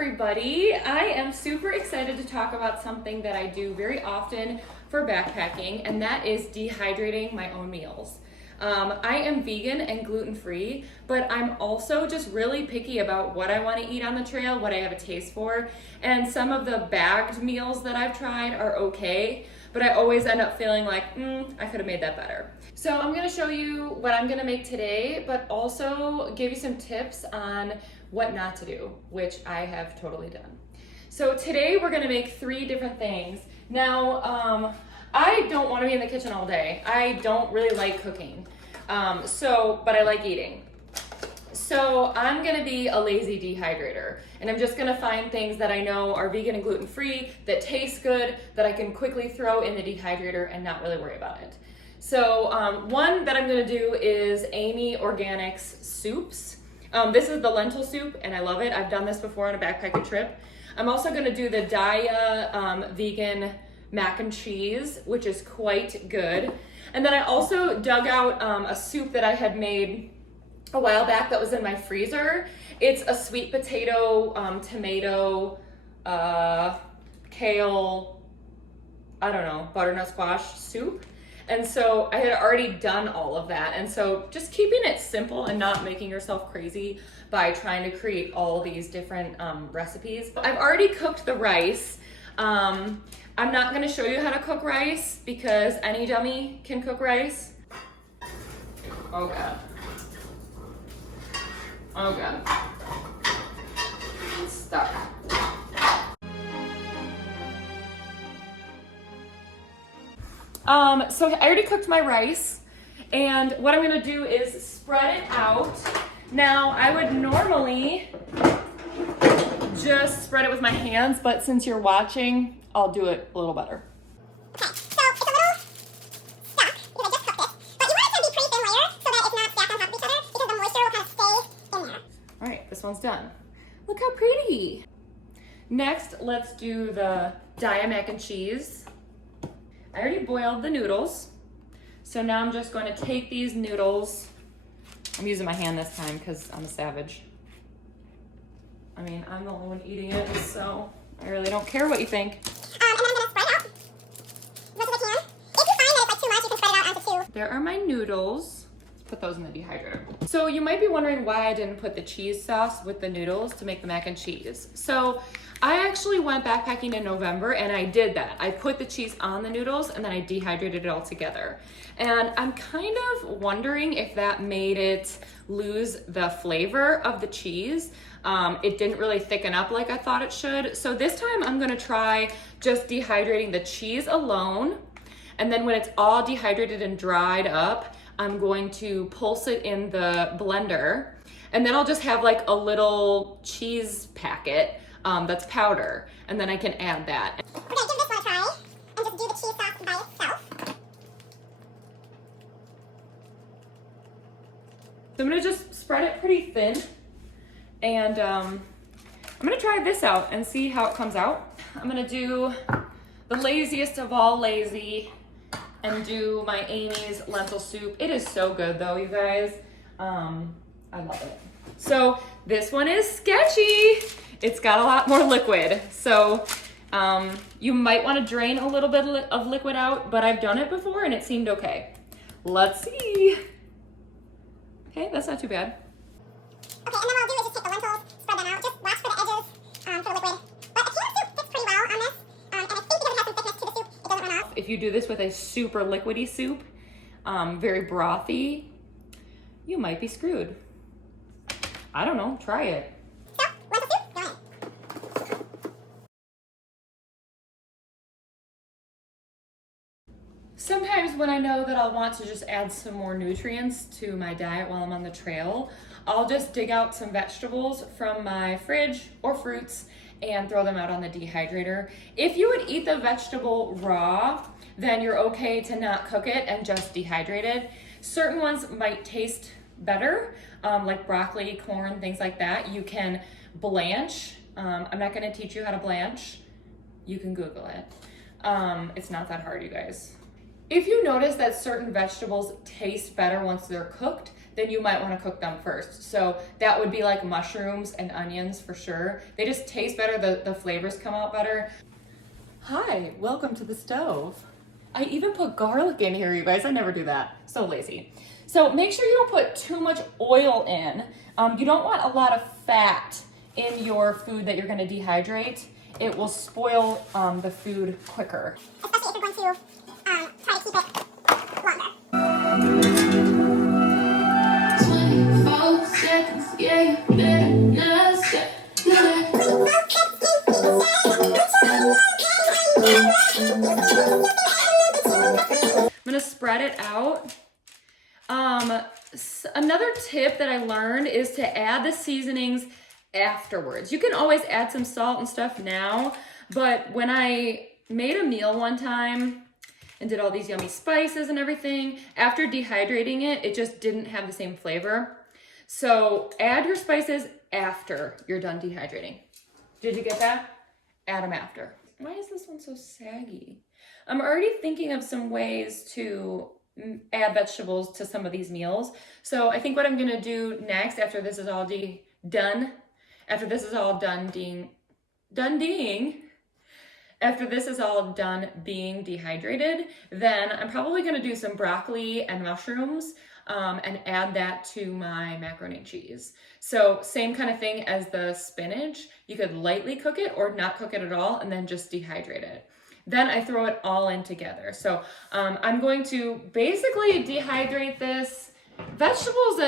everybody. I am super excited to talk about something that I do very often for backpacking, and that is dehydrating my own meals. I am vegan and gluten-free, but I'm also just really picky about what I want to eat on the trail, what I have a taste for, and some of the bagged meals that I've tried are okay, but I always end up feeling like, I could have made that better. So I'm gonna show you what I'm gonna make today, but also give you some tips on what not to do, which I have totally done. So today we're gonna make 3 different things. Now, I don't wanna be in the kitchen all day. I don't really like cooking, but I like eating. So I'm gonna be a lazy dehydrator, and I'm just gonna find things that I know are vegan and gluten-free, that taste good, that I can quickly throw in the dehydrator and not really worry about it. So one that I'm gonna do is Amy Organics soups. This is the lentil soup, and I love it. I've done this before on a backpacking trip. I'm also gonna do the Daiya vegan mac and cheese, which is quite good. And then I also dug out a soup that I had made a while back that was in my freezer. It's a sweet potato, tomato, kale, butternut squash soup. And so I had already done all of that. And so just keeping it simple and not making yourself crazy by trying to create all these different recipes. I've already cooked the rice. I'm not gonna show you how to cook rice because any dummy can cook rice. Oh God. Oh God. It's stuck. So I already cooked my rice, and what I'm gonna do is spread it out. Now, I would normally just spread it with my hands, but since you're watching, I'll do it a little better. Okay, so it's a little stuck because I just cooked it, but you want it to be pretty thin layer so that it's not stacked on top of each other because the moisture will kind of stay in there. All right, this one's done. Look how pretty. Next, let's do the Daiya Mac and Cheese. I already boiled the noodles, so now I'm just going to take these noodles. I'm using my hand this time because I'm a savage. I mean, I'm the only one eating it, so I really don't care what you think. And then I'm going to spread it out as much as I can. If you find that it's like too much, you can spread it out onto 2. There are my noodles. Let's put those in the dehydrator. So you might be wondering why I didn't put the cheese sauce with the noodles to make the mac and cheese. So I actually went backpacking in November and I did that. I put the cheese on the noodles and then I dehydrated it all together. And I'm kind of wondering if that made it lose the flavor of the cheese. It didn't really thicken up like I thought it should. So this time I'm gonna try just dehydrating the cheese alone. And then when it's all dehydrated and dried up, I'm going to pulse it in the blender. And then I'll just have like a little cheese packet that's powder, and then I can add that. We're gonna give this one a try and just do the cheese sauce by itself. So I'm gonna just spread it pretty thin, and I'm gonna try this out and see how it comes out. I'm gonna do the laziest of all lazy and do my Amy's lentil soup. It is so good though, you guys. I love it. So this one is sketchy. It's got a lot more liquid. So you might want to drain a little bit of liquid out, but I've done it before and it seemed okay. Let's see. Okay, that's not too bad. Okay, and then what I'll do is just take the lentils, spread them out, just watch for the edges for the liquid. But a can of soup fits pretty well on this, and I think because it has some thickness to the soup, it doesn't run off. If you do this with a super liquidy soup, very brothy, you might be screwed. I don't know, try it. So, lentil soup, go in. Sometimes when I know that I'll want to just add some more nutrients to my diet while I'm on the trail, I'll just dig out some vegetables from my fridge or fruits and throw them out on the dehydrator. If you would eat the vegetable raw, then you're okay to not cook it and just dehydrate it. Certain ones might taste better, like broccoli, corn, things like that. You can blanch. I'm not gonna teach you how to blanch. You can Google it. It's not that hard, you guys. If you notice that certain vegetables taste better once they're cooked, then you might want to cook them first. So that would be like mushrooms and onions for sure. They just taste better, the flavors come out better. Hi, welcome to the stove. I even put garlic in here, you guys. I never do that. So lazy. So make sure you don't put too much oil in. You don't want a lot of fat in your food that you're going to dehydrate. It will spoil the food quicker. Especially if you're going to try to keep it longer. 24 seconds, yeah, you better not stop. I'm gonna spread it out. Another tip that I learned is to add the seasonings afterwards. You can always add some salt and stuff now, but when I made a meal one time and did all these yummy spices and everything, after dehydrating it, it just didn't have the same flavor. So add your spices after you're done dehydrating. Did you get that? Add them after. Why is this one so saggy? I'm already thinking of some ways to add vegetables to some of these meals. So I think what I'm gonna do next, after this is all done being dehydrated, then I'm probably gonna do some broccoli and mushrooms and add that to my macaroni and cheese. So same kind of thing as the spinach. You could lightly cook it or not cook it at all and then just dehydrate it. Then I throw it all in together. So I'm going to basically dehydrate this. Vegetables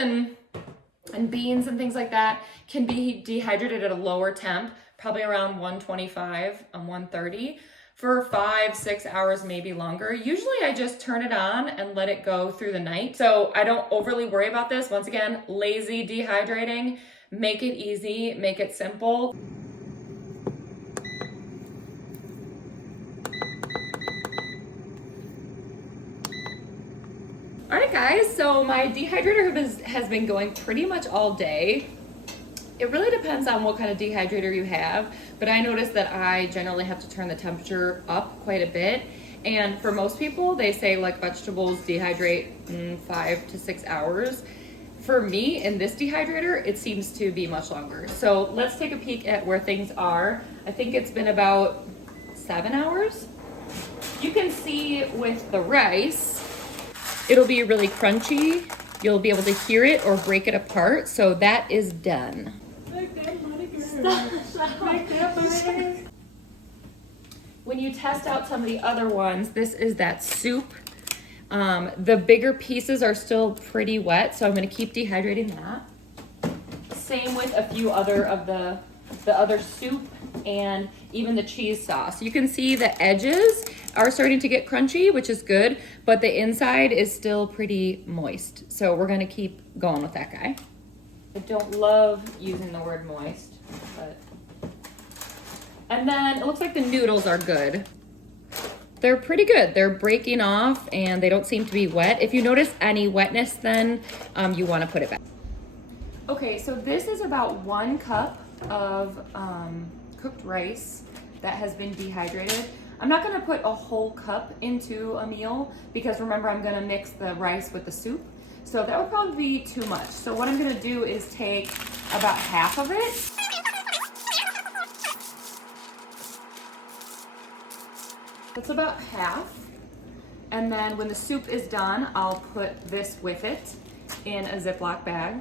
and beans and things like that can be dehydrated at a lower temp, probably around 125 and 130 for 5-6 hours, maybe longer. Usually I just turn it on and let it go through the night. So I don't overly worry about this. Once again, lazy dehydrating. Make it easy, make it simple. All right, guys, so my dehydrator has been going pretty much all day. It really depends on what kind of dehydrator you have, but I noticed that I generally have to turn the temperature up quite a bit. And for most people, they say like vegetables dehydrate in 5 to 6 hours. For me, in this dehydrator, it seems to be much longer. So let's take a peek at where things are. I think it's been about 7 hours. You can see with the rice, it'll be really crunchy. You'll be able to hear it or break it apart. So that is done. When you test out some of the other ones, this is that soup. The bigger pieces are still pretty wet, so I'm gonna keep dehydrating that. Same with a few other of the other soup and even the cheese sauce. You can see the edges are starting to get crunchy, which is good, but the inside is still pretty moist. So we're gonna keep going with that guy. I don't love using the word moist, but. And then it looks like the noodles are good. They're pretty good. They're breaking off and they don't seem to be wet. If you notice any wetness, then you wanna put it back. Okay, so this is about 1 cup of cooked rice that has been dehydrated. I'm not gonna put a whole cup into a meal because remember I'm gonna mix the rice with the soup. So that would probably be too much. So what I'm gonna do is take about half of it. That's about half. And then when the soup is done, I'll put this with it in a Ziploc bag.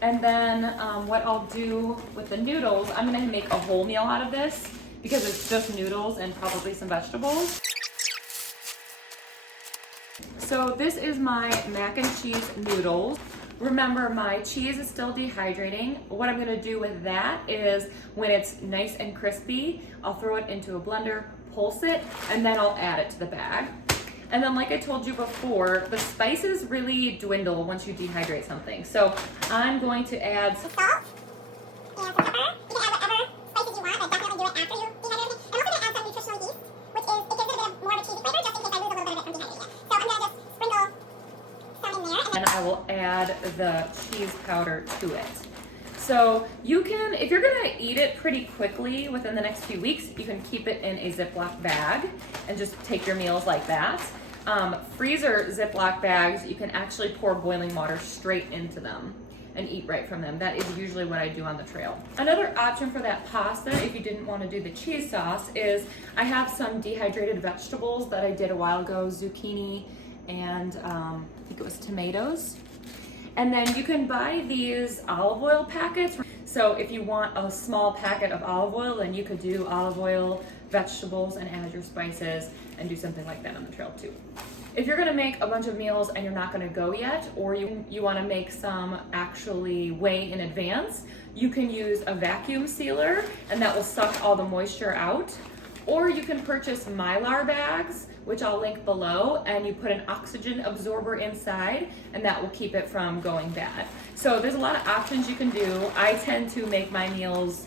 And then what I'll do with the noodles, I'm gonna make a whole meal out of this because it's just noodles and probably some vegetables. So this is my mac and cheese noodles. Remember, my cheese is still dehydrating. What I'm gonna do with that is when it's nice and crispy, I'll throw it into a blender, pulse it, and then I'll add it to the bag. And then like I told you before, the spices really dwindle once you dehydrate something. So I'm going to add some Salt and some pepper. You can add whatever spices you want, but definitely do it after you dehydrate it. I'm also going to add some nutritional yeast, which is, it gives it a bit of more of a cheesy flavor, just in case I lose a little bit of it from dehydrating it. So I'm going to just sprinkle some in there. and I will add the cheese powder to it. So you can, if you're gonna eat it pretty quickly within the next few weeks, you can keep it in a Ziploc bag and just take your meals like that. Freezer Ziploc bags, you can actually pour boiling water straight into them and eat right from them. That is usually what I do on the trail. Another option for that pasta, if you didn't want to do the cheese sauce, is I have some dehydrated vegetables that I did a while ago, zucchini and I think it was tomatoes. And then you can buy these olive oil packets. So if you want a small packet of olive oil, then you could do olive oil, vegetables, and add your spices and do something like that on the trail too. If you're gonna make a bunch of meals and you're not gonna go yet, or you wanna make some actually way in advance, you can use a vacuum sealer and that will suck all the moisture out. Or you can purchase Mylar bags, which I'll link below, and you put an oxygen absorber inside and that will keep it from going bad. So there's a lot of options you can do. I tend to make my meals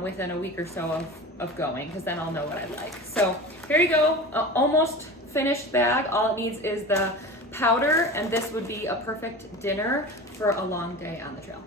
within a week or so of going, because then I'll know what I like. So here you go, almost finished bag. All it needs is the powder, and this would be a perfect dinner for a long day on the trail.